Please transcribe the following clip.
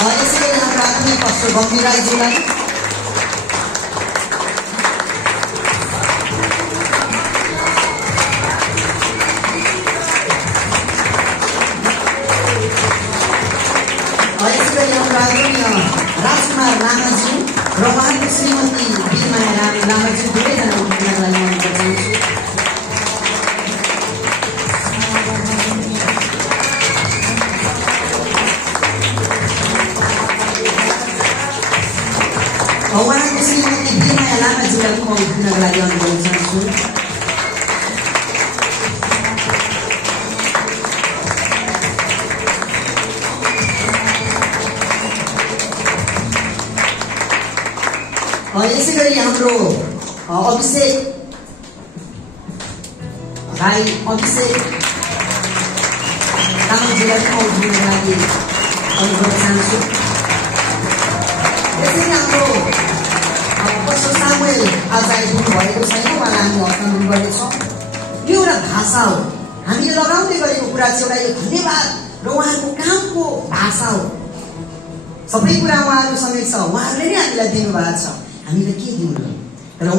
यसै गरी हाम्रो आत्मीय पास्टर गम्भीर राईज्यूलाई यसै गरी हाम्रो आदरणीय राजकुमार लामाज्यू र उहाँको श्रीमती बिरमाया लामाज्यू दुवैजना उठ्नका लागि म चाहन्छु। उहाँको श्रीमती बिरमाया लामाज्यूलाई म उठ्नका लागि अनुरोध चाहन्छु। यसै गरी हाम्रो अभिषेक भाइ अभिषेक तामाङजीलाई म उठ्नका लागि अनुरोध चाहन्छु। यसै गरी हाम्रो पास्टर सामुएल आज आइपुग्नु भएको छैन, उहाँलाई हामी हस्तान्तरण गर्नेछौँ। यो एउटा भाषा हो, हामीले लगाउँदै गरेको कुरा चाहिँ एउटा यो धन्यवाद र उहाँको कामको भाषा हो। सबै कुरा उहाँहरूसँगै छ, उहाँहरूले नै हामीलाई दिनुभएको छ, हामीले के दिनु र